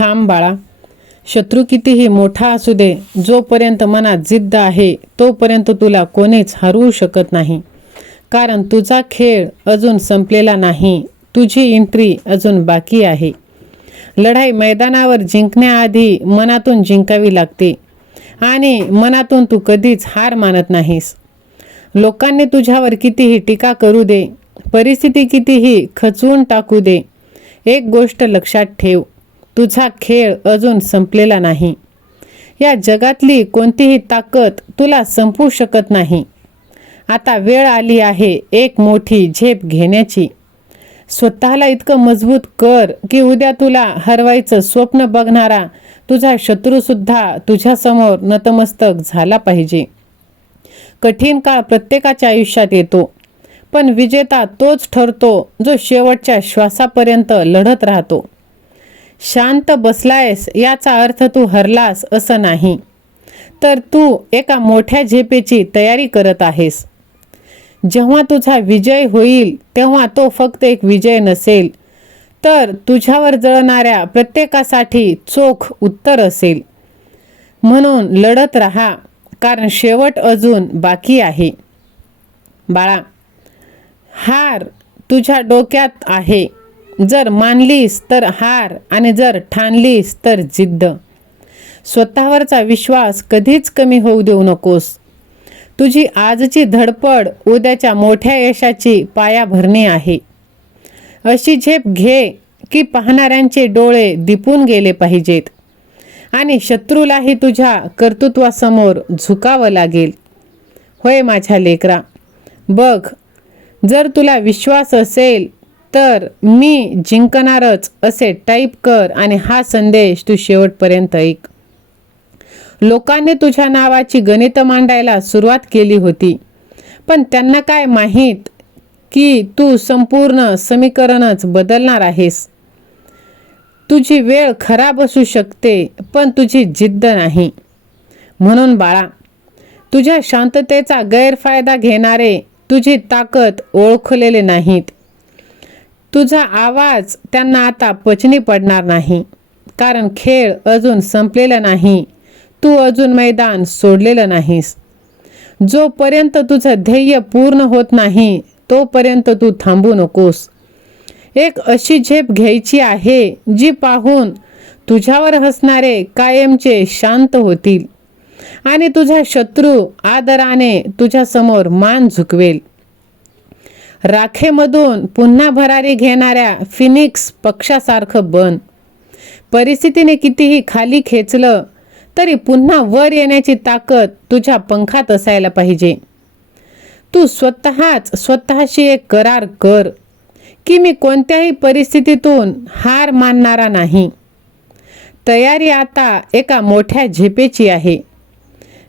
थांब बाळा. शत्रू कितीही मोठा असू दे, जोपर्यंत मनात जिद्द आहे तोपर्यंत तुला कोणीच हरवू शकत नाही. कारण तुझा खेळ अजून संपलेला नाही. तुझी एंट्री अजून बाकी आहे. लढाई मैदानावर जिंकण्याआधी मनातून जिंकावी लागते आणि मनातून तू कधीच हार मानत नाहीस. लोकांनी तुझ्यावर कितीही टीका करू दे, परिस्थिती कितीही खचवून टाकू दे, एक गोष्ट लक्षात ठेव, तुझा खेळ अजून संपलेला नाही. या जगातली कोणतीही ताकद तुला संपवू शकत नाही. आता वेळ आली आहे एक मोठी झेप घेण्याची. स्वतःला इतकं मजबूत कर की उद्या तुला हरवायचं स्वप्न बघणारा तुझा शत्रूसुद्धा तुझ्यासमोर नतमस्तक झाला पाहिजे. कठीण काळ प्रत्येकाच्या आयुष्यात येतो, पण विजेता तोच ठरतो जो शेवटच्या श्वासापर्यंत लढत राहतो. शांत बसलायस याचा अर्थ तू हरलास असं नाही, तर तू एका मोठ्या झेपेची तयारी करत आहेस. जेव्हा तुझा विजय होईल तेव्हा तो फक्त एक विजय नसेल, तर तुझ्यावर जळणाऱ्या प्रत्येकासाठी चोख उत्तर असेल. म्हणून लढत राहा, कारण शेवट अजून बाकी आहे. बाळा, हार तुझ्या डोक्यात आहे. जर मानलीस तर हार आणि जर ठाणलीस तर जिद्द. स्वतःवरचा विश्वास कधीच कमी होऊ देऊ नकोस. तुझी आजची धडपड उद्याच्या मोठ्या यशाची पायाभरणी आहे. अशी झेप घे की पाहणाऱ्यांचे डोळे दिपून गेले पाहिजेत आणि शत्रूलाही तुझ्या कर्तृत्वासमोर झुकावं लागेल. होय माझ्या लेकरा, बघ, जर तुला विश्वास असेल तर मी जिंकणारच असे टाईप कर आणि हा संदेश तू शेवटपर्यंत ऐक. लोकांनी तुझ्या नावाची गणित मांडायला सुरुवात केली होती, पण त्यांना काय माहीत की तू संपूर्ण समीकरणच बदलणार आहेस. तुझी वेळ खराब असू शकते, पण तुझी जिद्द नाही. म्हणून बाळा, तुझ्या शांततेचा गैरफायदा घेणारे तुझी ताकद ओळखलेले नाहीत. तुझा आवाज त्यांना आता पचनी पडणार नाही, कारण खेळ अजून संपलेला नाही. तू अजून मैदान सोडलेलं नाहीस. जोपर्यंत तुझं ध्येय पूर्ण होत नाही तोपर्यंत तू थांबू नकोस. एक अशी झेप घ्यायची आहे जी पाहून तुझ्यावर हसणारे कायमचे शांत होतील आणि तुझा शत्रू आदराने तुझ्यासमोर मान झुकवेल. राखेमधून पुन्हा भरारी घेणाऱ्या फिनिक्स पक्षासारखं बन. परिस्थितीने कितीही खाली खेचलं तरी पुन्हा वर येण्याची ताकद तुझ्या पंखात असायला पाहिजे. तू स्वतःशी एक करार कर की मी कोणत्याही परिस्थितीतून हार मानणारा नाही. तयारी आता एका मोठ्या झेपेची आहे,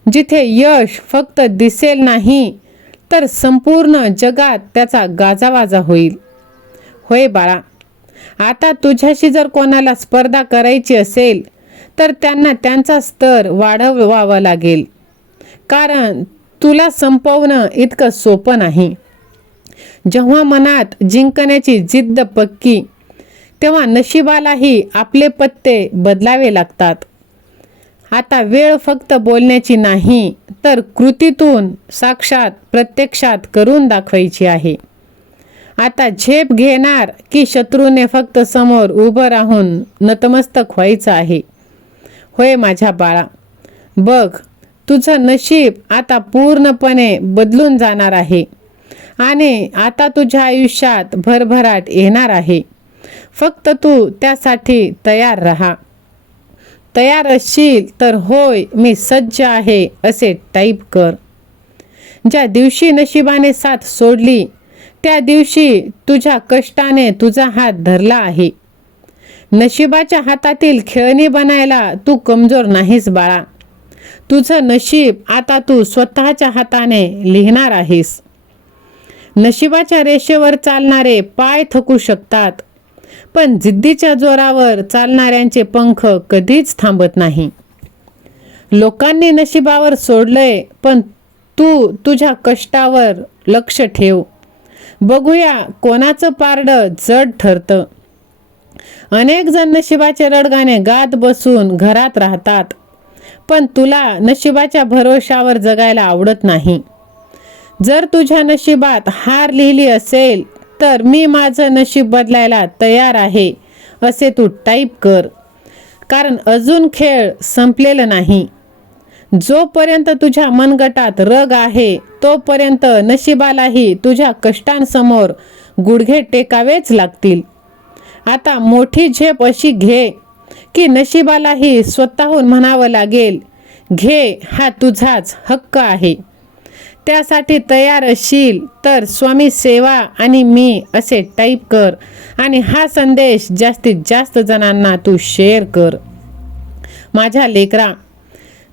जिथे यश फक्त दिसेल नाही तर संपूर्ण जगात त्याचा गाजावाजा होईल. होय बाळा, आता तुझ्याशी जर कोणाला स्पर्धा करायची असेल तर त्यांना त्यांचा स्तर वाढवावा लागेल, कारण तुला संपवणं इतकं सोपं नाही. जेव्हा मनात जिंकण्याची जिद्द पक्की, तेव्हा नशिबालाही आपले पत्ते बदलावे लागतात. आता वेळ फक्त बोलण्याची नाही, तर कृतीतून साक्षात प्रत्यक्षात करून दाखवायची आहे. आता झेप घेणार की शत्रूने फक्त समोर उभं राहून नतमस्तक व्हायचं आहे. होय माझ्या बाळा, बघ, तुझं नशीब आता पूर्णपणे बदलून जाणार आहे आणि आता तुझ्या आयुष्यात भरभराट येणार आहे. फक्त तू त्यासाठी तयार राहा. तयार असशील तर होय मी सज्ज आहे असे टाईप कर. ज्या दिवशी नशिबाने साथ सोडली त्या दिवशी तुझ्या कष्टाने तुझा हात धरला आहे. नशिबाच्या हातातील खेळणी बनायला तू कमजोर नाहीस बाळा. तुझं नशीब आता तू स्वतःच्या हाताने लिहिणार आहेस. नशिबाच्या रेषेवर चालणारे पाय थकू शकतात, पण जिद्दीच्या जोरावर चालणाऱ्यांचे पंख कधीच थांबत नाही. लोकांनी नशिबावर सोडलंय, पण तू तुझ्या कष्टावर लक्ष ठेव. बघूया कोणाचं पारडं जड ठरतं. अनेक जण नशिबाचे रडगाणे गात बसून घरात राहतात, पण तुला नशिबाच्या भरोशावर जगायला आवडत नाही. जर तुझ्या नशिबात हार लिहिली असेल तर मी माझं नशीब बदलायला तयार आहे असे तू टाईप कर, कारण अजून खेळ संपलेला नाही. जोपर्यंत तुझ्या मनगटात रग आहे तोपर्यंत नशिबालाही तुझ्या कष्टांसमोर गुडघे टेकावेच लागतील. आता मोठी झेप अशी घे की नशिबालाही स्वतःहून म्हणावं लागेल, घे, हा तुझाच हक्क आहे. त्यासाठी तयार असशील तर स्वामी सेवा आणि मी असे टाईप कर आणि हा संदेश जास्तीत जास्त जणांना तू शेअर कर. माझ्या लेकरा,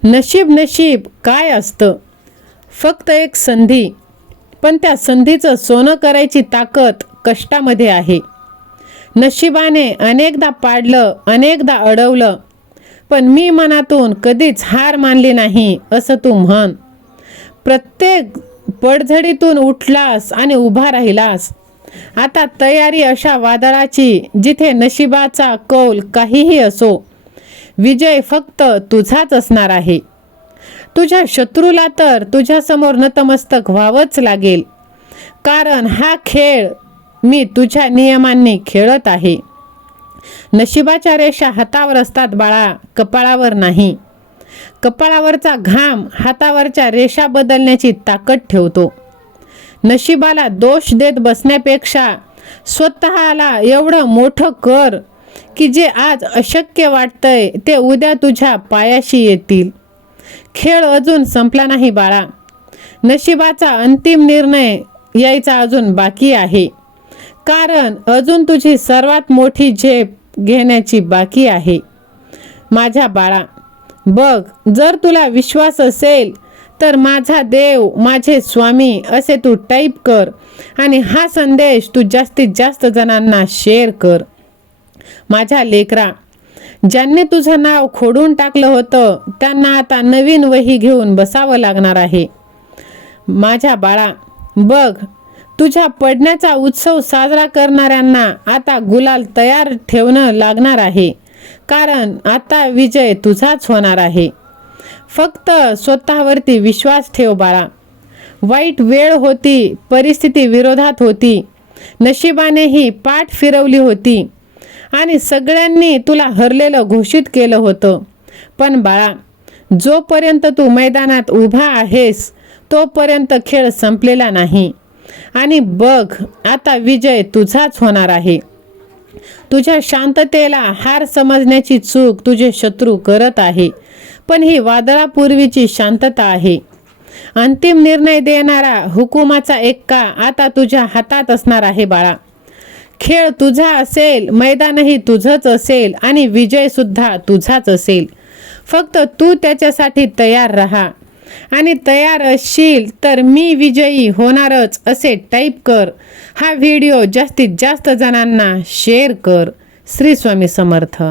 नशीब काय असतं? फक्त एक संधी, पण त्या संधीचं सोनं करायची ताकद कष्टामध्ये आहे. नशिबाने अनेकदा पाडलं, अनेकदा अडवलं, पण मी मनातून कधीच हार मानली नाही असं तू म्हण. प्रत्येक पडझडीतून उठलास आणि उभा राहिलास. आता तयारी अशा वादळाची जिथे नशिबाचा कौल काहीही असो, विजय फक्त तुझाच असणार आहे. तुझ्या शत्रूला तर तुझ्यासमोर नतमस्तक व्हावंच लागेल, कारण हा खेळ मी तुझ्या नियमांनी खेळत आहे. नशिबाच्या रेषा हातावर असतात बाळा, कपाळावर नाही. कपाळावरचा घाम हातावरच्या रेषा बदलण्याची ताकद ठेवतो. नशिबाला दोष देत बसण्यापेक्षा स्वतःला एवढं मोठं कर की जे आज अशक्य वाटतंय ते उद्या तुझ्या पायाशी येतील. खेळ अजून संपला नाही बाळा. नशिबाचा अंतिम निर्णय यायचा अजून बाकी आहे, कारण अजून तुझी सर्वात मोठी झेप घेण्याची बाकी आहे. माझ्या बाळा, बघ, जर तुला विश्वास असेल तर माझा देव, माझे स्वामी असे तू टाईप कर आणि हा संदेश तू जास्तीत जास्त जणांना शेअर कर. माझ्या लेकरा, ज्यांनी तुझं नाव खोडून टाकलं होतं त्यांना आता नवीन वही घेऊन बसावं लागणार आहे. माझ्या बाळा, बघ, तुझ्या पडण्याचा उत्सव साजरा करणाऱ्यांना आता गुलाल तयार ठेवणं लागणार आहे, कारण आता विजय तुझाच होणार आहे. फक्त स्वतःवरती विश्वास ठेव बाळा. वाईट वेळ होती, परिस्थिती विरोधात होती, नशिबानेही पाठ फिरवली होती आणि सगळ्यांनी तुला हरलेलं घोषित केलं होतं, पण बाळा, जोपर्यंत तू मैदानात उभा आहेस तोपर्यंत खेळ संपलेला नाही. आणि बघ, आता विजय तुझाच होणार आहे. तुझ्या शांततेला हार समजण्याची चूक तुझे शत्रू करत आहे, पण ही वादळापूर्वीची शांतता आहे. अंतिम निर्णय देणारा हुकुमाचा एक्का आता तुझ्या हातात असणार आहे बाळा. खेळ तुझा असेल, मैदानही तुझंच असेल आणि विजय सुद्धा तुझाच असेल. फक्त तू त्याच्यासाठी तयार राहा आणि तयार असशील तर मी विजयी होणारच असे टाईप कर. हा व्हिडिओ जास्तीत जास्त जणांना शेअर कर. श्री स्वामी समर्थ.